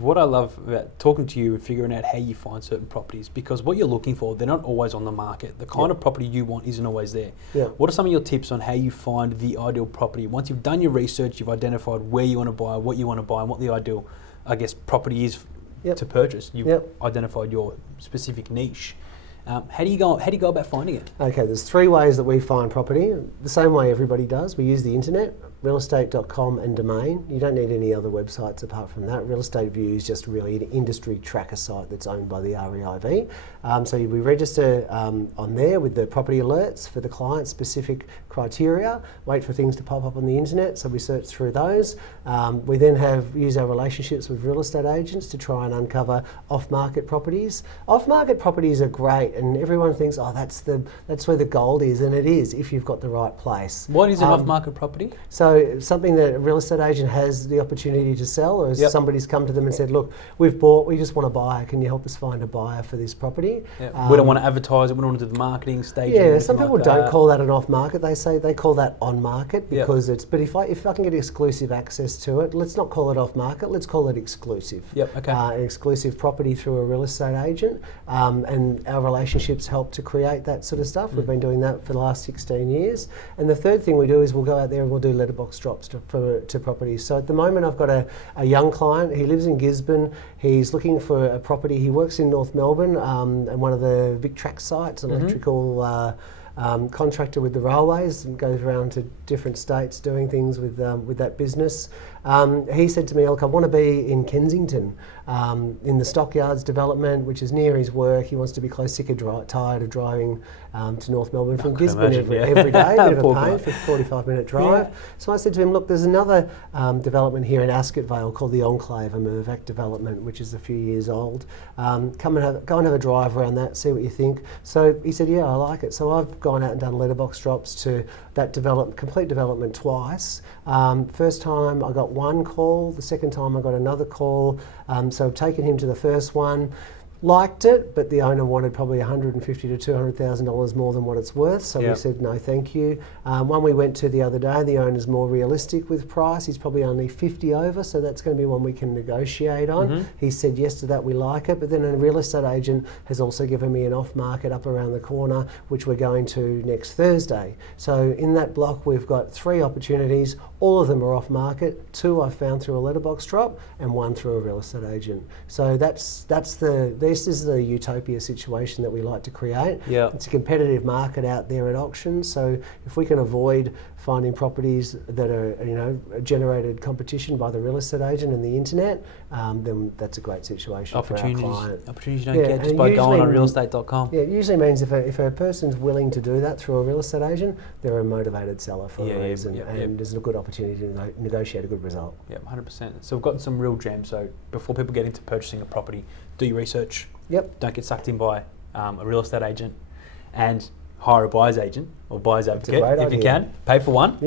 what I love about talking to you and figuring out how you find certain properties, because what you're looking for, they're not always on the market. The kind of property you want isn't always there. Yeah. What are some of your tips on how you find the ideal property? Once you've done your research, you've identified where you want to buy, what you want to buy, and what the ideal, I guess, property is to purchase. You've identified your specific niche. How do you go about finding it? Okay, there's 3 ways that we find property. The same way everybody does. We use the internet, realestate.com and Domain. You don't need any other websites apart from that. Real Estate View is just really an industry tracker site that's owned by the REIV. So we register on there with the property alerts for the client-specific criteria, wait for things to pop up on the internet, so we search through those. We then use our relationships with real estate agents to try and uncover off-market properties. Off-market properties are great, and everyone thinks, oh, that's where the gold is, and it is if you've got the right place. What is an off-market property? So something that a real estate agent has the opportunity to sell, or somebody's come to them and said, look, we've bought, we just want to buy, can you help us find a buyer for this property? We don't want to advertise it, we don't want to do the marketing stage. Yeah, some people don't call that an off-market, they call that on-market because it's, but if I can get exclusive access to it, let's not call it off-market, let's call it exclusive. An exclusive property through a real estate agent, and our relationships help to create that sort of stuff. We've been doing that for the last 16 years. And the third thing we do is we'll go out there and we'll do letterbox drops to properties. So at the moment I've got a young client, he lives in Gisborne, he's looking for a property, he works in North Melbourne, and one of the Vic Track sites, an electrical contractor with the railways, and goes around to different states doing things with that business. He said to me, look, I want to be in Kensington, in the Stockyards development, which is near his work. He wants to be close, tired of driving to North Melbourne from Gisborne every day, a bit of a pain for a 45-minute drive. So I said to him, look, there's another development here in Ascot Vale called the Enclave, a Mirvac development, which is a few years old. Go and have a drive around that, see what you think. So he said, yeah, I like it. So I've gone out and done letterbox drops to that complete development twice. First time I got 1 call, the second time I got another call. So I've taken him to the first one, liked it, but the owner wanted probably $150,000 to $200,000 more than what it's worth, so we said no thank you. One we went to the other day, the owner's more realistic with price, he's probably only 50 over, so that's going to be one we can negotiate on. He said yes to that, we like it, but then a real estate agent has also given me an off-market up around the corner, which we're going to next Thursday. So in that block we've got 3 opportunities, all of them are off-market, 2 I've found through a letterbox drop, and 1 through a real estate agent. So this is the utopia situation that we like to create. It's a competitive market out there at auctions, so if we can avoid finding properties that are generated competition by the real estate agent and the internet, then that's a great situation for our client. Opportunities you don't get just by going on realestate.com. Yeah, it usually means if a person's willing to do that through a real estate agent, they're a motivated seller for a reason, and there's a good opportunity to negotiate a good result. 100%. So we've got some real gems. So before people get into purchasing a property, do your research. Don't get sucked in by a real estate agent, and hire a buyer's agent or buyer's advocate if you can. Pay for one.